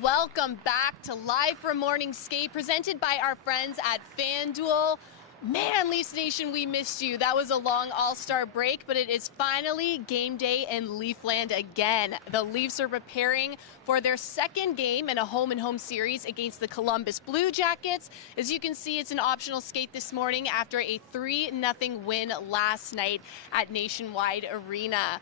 Welcome back to Live from Morning Skate, presented by our friends at FanDuel. Man, Leafs Nation, we missed you. That was a long All-Star break, but it is finally game day in Leafland again. The Leafs are preparing for their second game in a home-and-home series against the Columbus Blue Jackets. As you can see, it's an optional skate this morning after a 3-0 win last night at Nationwide Arena.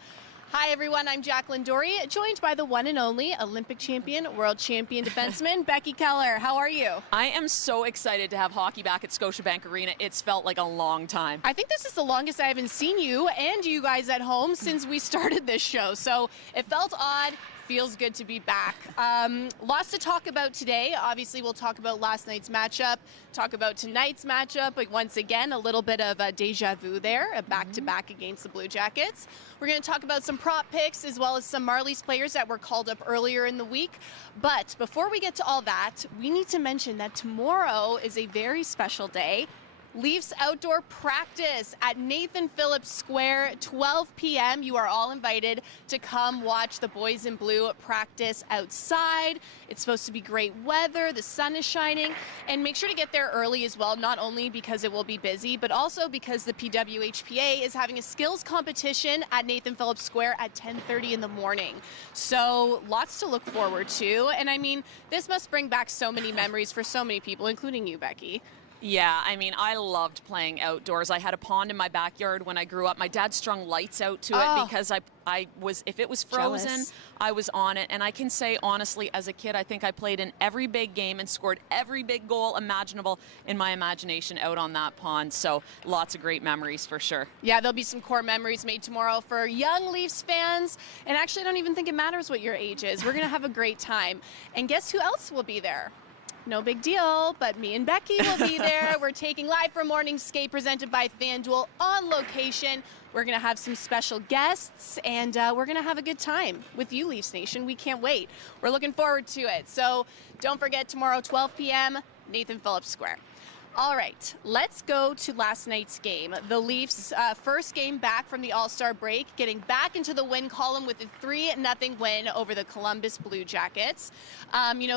Hi everyone, I'm Jacqueline Doorey, joined by the one and only Olympic champion, world champion defenseman, Becky Kellar. How are you? I am so excited to have hockey back at Scotiabank Arena. It's felt like a long time. I think this is the longest I haven't seen you and you guys at home since we started this show, so it felt odd. Feels good to be back. Lots to talk about today. Obviously, we'll talk about last night's matchup, talk about tonight's matchup. But once again, a little bit of a deja vu there, a back-to-back against the Blue Jackets. We're going to talk about some prop picks as well as some Marlies players that were called up earlier in the week. But before we get to all that, we need to mention that tomorrow is a very special day. Leafs outdoor practice at Nathan Phillips Square, 12 p.m. You are all invited to come watch the boys in blue practice outside. It's supposed to be great weather, the sun is shining, and make sure to get there early as well, not only because it will be busy, but also because the PWHPA is having a skills competition at Nathan Phillips Square at 10:30 in the morning. So lots to look forward to, and I mean, this must bring back so many memories for so many people, including you, Becky. Yeah, I mean, I loved playing outdoors. I had a pond in my backyard when I grew up. My dad strung lights out to it because I was, if it was frozen, Jealous. I was on it. And I can say, honestly, as a kid, I think I played in every big game and scored every big goal imaginable in my imagination out on that pond. So lots of great memories for sure. Yeah, there'll be some core memories made tomorrow for young Leafs fans. And actually, I don't even think it matters what your age is. We're going to have a great time. And guess who else will be there? No big deal, but me and Becky will be there. We're taking Live from Morning Skate, presented by FanDuel, on location. We're going to have some special guests, and we're going to have a good time with you, Leafs Nation. We can't wait. We're looking forward to it. So don't forget, tomorrow, 12 p.m., Nathan Phillips Square. All right, let's go to last night's game. The Leafs' first game back from the All-Star break, getting back into the win column with a 3-0 win over the Columbus Blue Jackets.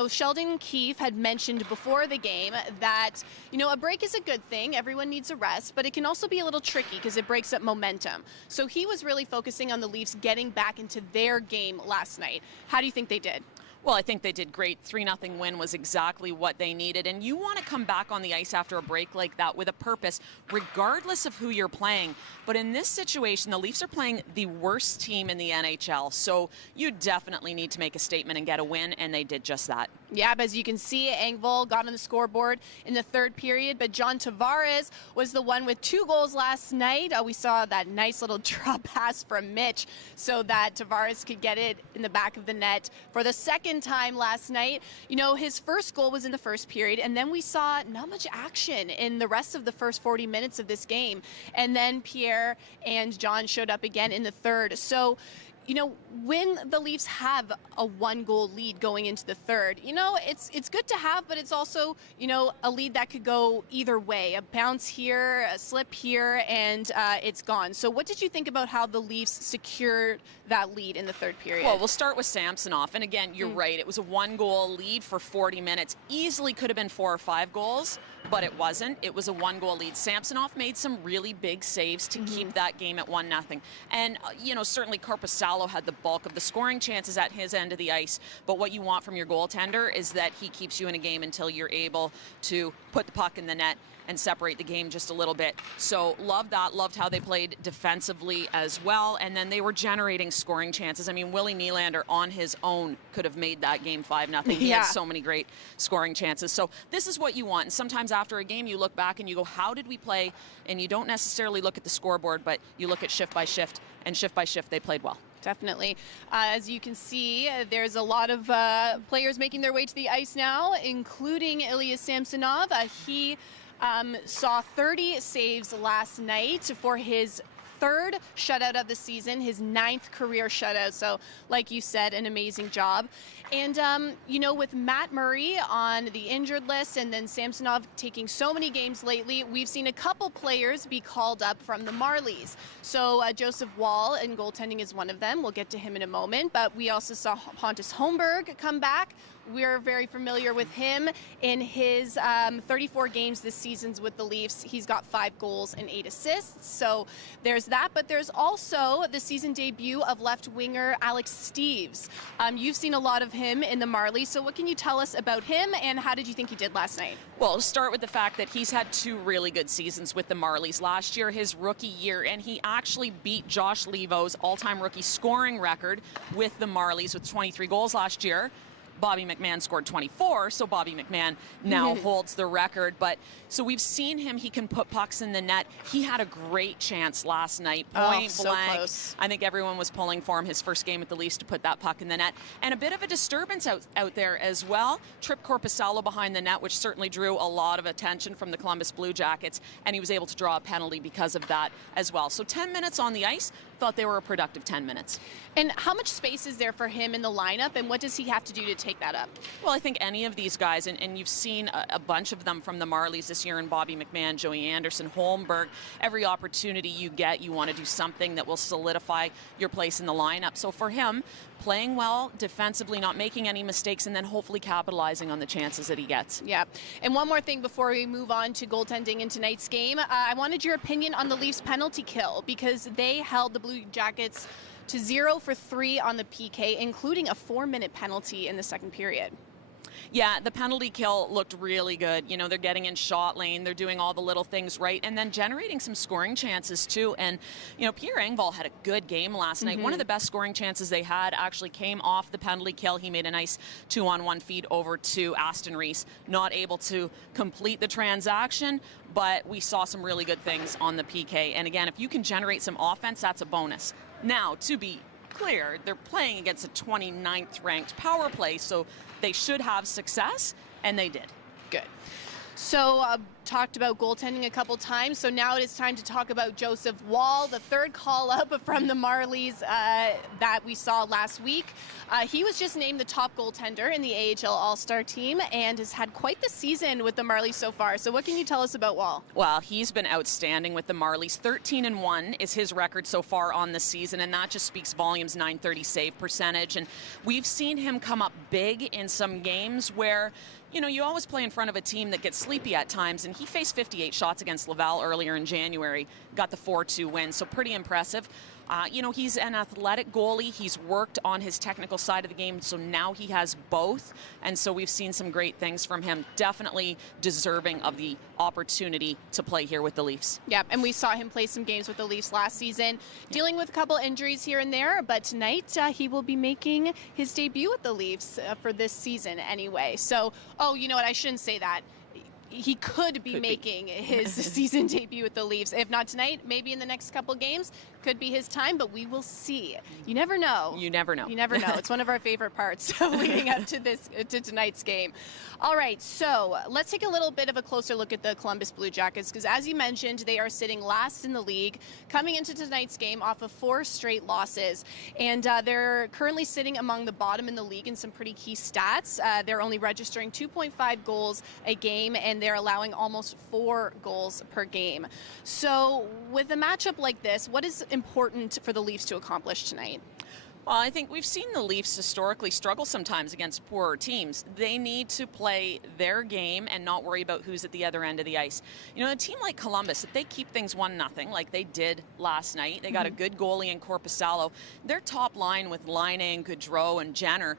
Sheldon Keefe had mentioned before the game that, a break is a good thing. Everyone needs a rest, but it can also be a little tricky because it breaks up momentum. So he was really focusing on the Leafs getting back into their game last night. How do you think they did? Well, I think they did great. 3-0 win was exactly what they needed. And you want to come back on the ice after a break like that with a purpose, regardless of who you're playing. But in this situation, the Leafs are playing the worst team in the NHL. So you definitely need to make a statement and get a win, and they did just that. Yeah, but as you can see, Engvall got on the scoreboard in the third period, but John Tavares was the one with 2 goals last night. We saw that nice little drop pass from Mitch so that Tavares could get it in the back of the net for the second time last night. His first goal was in the first period, and then we saw not much action in the rest of the first 40 minutes of this game. And then Pierre and John showed up again in the third. So, when the Leafs have a 1-goal lead going into the third, it's good to have, but it's also, a lead that could go either way. A bounce here, a slip here, and it's gone. So what did you think about how the Leafs secured that lead in the third period? Well, we'll start with Samsonov. And again, you're right. It was a 1-goal lead for 40 minutes. Easily could have been 4 or 5 goals, but it wasn't. It was a 1-goal lead. Samsonov made some really big saves to keep that game at 1-0. And, certainly Korpisalo had the bulk of the scoring chances at his end of the ice. But what you want from your goaltender is that he keeps you in a game until you're able to put the puck in the net and separate the game just a little bit. So loved that. Loved how they played defensively as well. And then they were generating scoring chances. I mean, Willie Nylander on his own could have made that game 5-0. He had so many great scoring chances. So this is what you want. And sometimes after a game, you look back and you go, how did we play? And you don't necessarily look at the scoreboard, but you look at shift by shift. And shift by shift, they played well. Definitely. As you can see, there's a lot of players making their way to the ice now, including Ilya Samsonov. He saw 30 saves last night for his third shutout of the season, his 9th career shutout. So, like you said, an amazing job. And, with Matt Murray on the injured list and then Samsonov taking so many games lately, we've seen a couple players be called up from the Marlies. So, Joseph Wall in goaltending is one of them. We'll get to him in a moment. But we also saw Pontus Holmberg come back. we're very familiar with him in his 34 games this season with the Leafs. He's got 5 goals and 8 assists. So there's that. But there's also the season debut of left winger Alex Steeves. You've seen a lot of him in the Marlies. So what can you tell us about him, and how did you think he did last night? Well, start with the fact that he's had 2 really good seasons with the Marlies. Last year, his rookie year, and he actually beat Josh Levo's all-time rookie scoring record with the Marlies with 23 goals last year. Bobby McMahon scored 24, so Bobby McMahon now holds the record. But so we've seen him. He can put pucks in the net. He had a great chance last night, point blank. Close. I think everyone was pulling for him his first game with the Leafs to put that puck in the net. And a bit of a disturbance out there as well. Trip Korpisalo behind the net, which certainly drew a lot of attention from the Columbus Blue Jackets, and he was able to draw a penalty because of that as well. So 10 minutes on the ice, thought they were a productive 10 minutes. And how much space is there for him in the lineup, and what does he have to do to take that up? Well, I think any of these guys, and you've seen a bunch of them from the Marlies this year, and Bobby McMahon, Joey Anderson, Holmberg, every opportunity you get, you want to do something that will solidify your place in the lineup. So for him, playing well defensively, not making any mistakes, and then hopefully capitalizing on the chances that he gets. Yeah. And one more thing before we move on to goaltending in tonight's game. I wanted your opinion on the Leafs penalty kill, because they held the Blue Jackets to 0 for 3 on the PK, including a 4-minute penalty in the second period. Yeah, the penalty kill looked really good. You know, they're getting in shot lane, they're doing all the little things right, and then generating some scoring chances too. And, you know, Pierre Engvall had a good game last night. One of the best scoring chances they had actually came off the penalty kill. He made a nice 2-on-1 feed over to Aston Reese. Not able to complete the transaction, but we saw some really good things on the PK. And again, if you can generate some offense, that's a bonus. Now, to be clear, they're playing against a 29th ranked power play, so they should have success, and they did. Good. So talked about goaltending a couple times, so now it is time to talk about Joseph Woll, the third call-up from the Marlies that we saw last week. He was just named the top goaltender in the AHL All-Star team and has had quite the season with the Marlies so far. So what can you tell us about Woll? Well, he's been outstanding with the Marlies. 13-1 is his record so far on the season, and that just speaks volumes. 930 save percentage, and we've seen him come up big in some games where, you know, you always play in front of a team that gets sleepy at times, and he faced 58 shots against Laval earlier in January, got the 4-2 win, so pretty impressive. You know, he's an athletic goalie. He's worked on his technical side of the game, so now he has both, and so we've seen some great things from him. Definitely deserving of the opportunity to play here with the Leafs. Yeah, and we saw him play some games with the Leafs last season, dealing with a couple injuries here and there, but tonight he will be making his debut with the Leafs for this season anyway. So, oh, you know what, I shouldn't say that. He could be making his season debut with the Leafs. If not tonight, maybe in the next couple games. Could be his time, but we will see. You never know. You never know. You never know. It's one of our favorite parts leading up to tonight's game. All right, so let's take a little bit of a closer look at the Columbus Blue Jackets, because as you mentioned, they are sitting last in the league, coming into tonight's game off of 4 straight losses. And they're currently sitting among the bottom in the league in some pretty key stats. They're only registering 2.5 goals a game, and they're allowing almost 4 goals per game. So with a matchup like this, what is important for the Leafs to accomplish tonight? Well, I think we've seen the Leafs historically struggle sometimes against poorer teams. They need to play their game and not worry about who's at the other end of the ice. You know, a team like Columbus, if they keep things 1-0 like they did last night, they got a good goalie in Korpisalo. Their top line with Laine and Gaudreau and Jenner,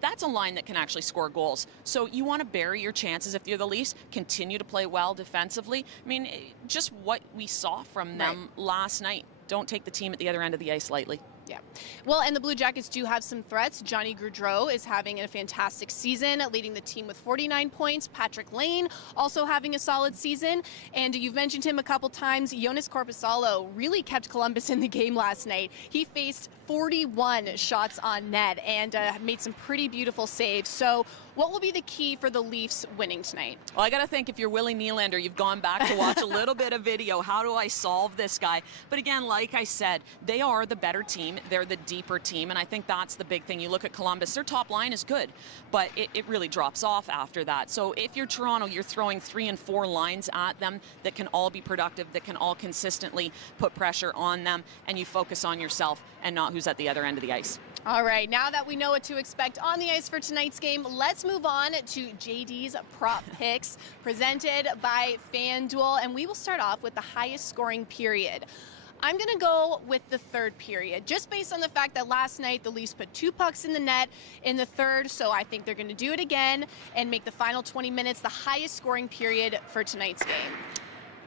that's a line that can actually score goals. So you want to bury your chances if you're the Leafs, continue to play well defensively. I mean, just what we saw from them last night. Don't take the team at the other end of the ice lightly. Yeah. Well, and the Blue Jackets do have some threats. Johnny Gaudreau is having a fantastic season, leading the team with 49 points. Patrick Laine also having a solid season. And you've mentioned him a couple times. Joonas Korpisalo really kept Columbus in the game last night. He faced 41 shots on net and made some pretty beautiful saves. So what will be the key for the Leafs winning tonight? Well, I got to think if you're Willie Nylander, you've gone back to watch a little bit of video. How do I solve this guy? But again, like I said, they are the better team. They're the deeper team, and I think that's the big thing. You look at Columbus, their top line is good, but it really drops off after that. So if you're Toronto, you're throwing 3 and 4 lines at them that can all be productive, that can all consistently put pressure on them, and you focus on yourself and not who's at the other end of the ice. All right, now that we know what to expect on the ice for tonight's game, let's move on to JD's prop picks presented by FanDuel, and we will start off with the highest scoring period. I'm going to go with the third period, just based on the fact that last night the Leafs put 2 pucks in the net in the third, so I think they're going to do it again and make the final 20 minutes the highest scoring period for tonight's game.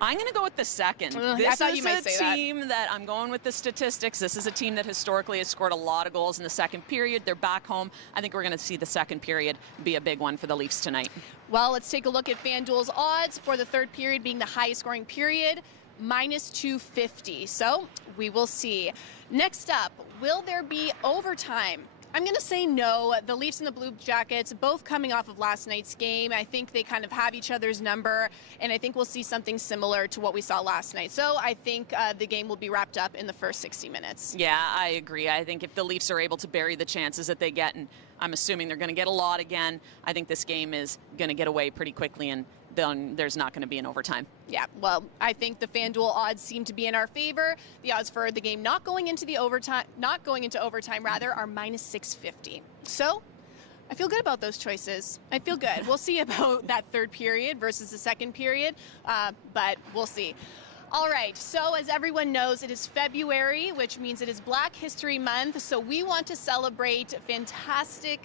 I'm going to go with the second. I thought you might say that. This is a team that I'm going with the statistics. This is a team that historically has scored a lot of goals in the second period. They're back home. I think we're going to see the second period be a big one for the Leafs tonight. Well, let's take a look at FanDuel's odds for the third period being the highest scoring period, minus 250. So we will see. Next up, will there be overtime? I'm going to say no. The Leafs and the Blue Jackets, both coming off of last night's game. I think they kind of have each other's number, and I think we'll see something similar to what we saw last night. So I think the game will be wrapped up in the first 60 minutes. Yeah, I agree. I think if the Leafs are able to bury the chances that they get, and I'm assuming they're going to get a lot again, I think this game is going to get away pretty quickly, and then there's not going to be an overtime. Yeah, well, I think the FanDuel odds seem to be in our favor. The odds for the game not going into overtime are minus 650. So I feel good about those choices. I feel good. We'll see about that third period versus the second period, but we'll see. All right, so as everyone knows, it is February, which means it is Black History Month. So we want to celebrate fantastic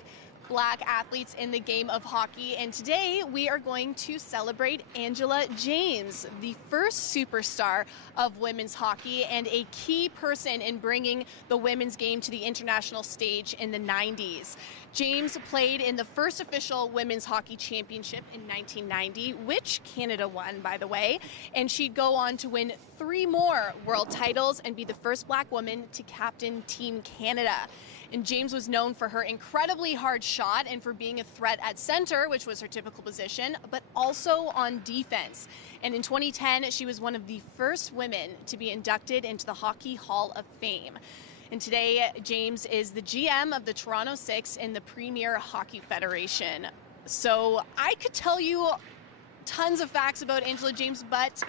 Black athletes in the game of hockey, and today we are going to celebrate Angela James, the first superstar of women's hockey and a key person in bringing the women's game to the international stage in the 90s. James played in the first official women's hockey championship in 1990, which Canada won, by the way, and she'd go on to win 3 more world titles and be the first Black woman to captain Team Canada. And James was known for her incredibly hard shot and for being a threat at center, which was her typical position, but also on defense. And in 2010, she was one of the first women to be inducted into the Hockey Hall of Fame. And today, James is the GM of the Toronto Six in the Premier Hockey Federation. So I could tell you tons of facts about Angela James, but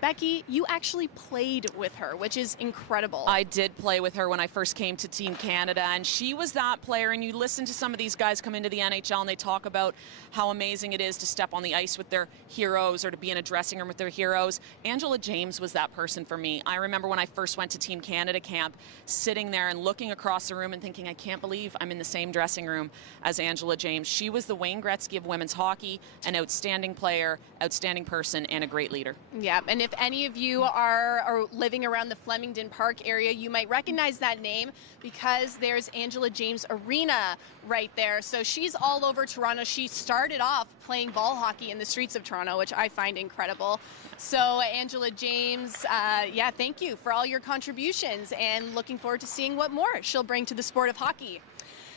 Becky, you actually played with her, which is incredible. I did play with her when I first came to Team Canada, and she was that player. And you listen to some of these guys come into the NHL and they talk about how amazing it is to step on the ice with their heroes or to be in a dressing room with their heroes. Angela James was that person for me. I remember when I first went to Team Canada camp, sitting there and looking across the room and thinking, I can't believe I'm in the same dressing room as Angela James. She was the Wayne Gretzky of women's hockey, an outstanding player, outstanding person, and a great leader. Yeah, and if any of you are living around the Flemington Park area, you might recognize that name because there's Angela James Arena right there. So she's all over Toronto. She started off playing ball hockey in the streets of Toronto, which I find incredible. So Angela James, yeah, thank you for all your contributions and looking forward to seeing what more she'll bring to the sport of hockey.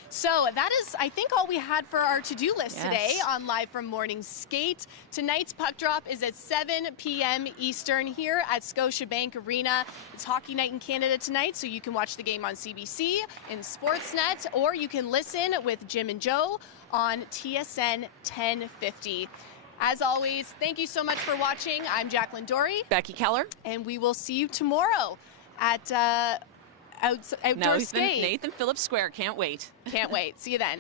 So that is, I think, all we had for our to-do list today on Live from Morning Skate. Tonight's puck drop is at 7 p.m. Eastern here at Scotiabank Arena. It's Hockey Night in Canada tonight, so you can watch the game on CBC and Sportsnet, or you can listen with Jim and Joe on TSN 1050. As always, thank you so much for watching. I'm Jacqueline Doorey. Becky Kellar. And we will see you tomorrow at outdoor skate. Nathan Phillips Square. Can't wait. Can't wait. See you then.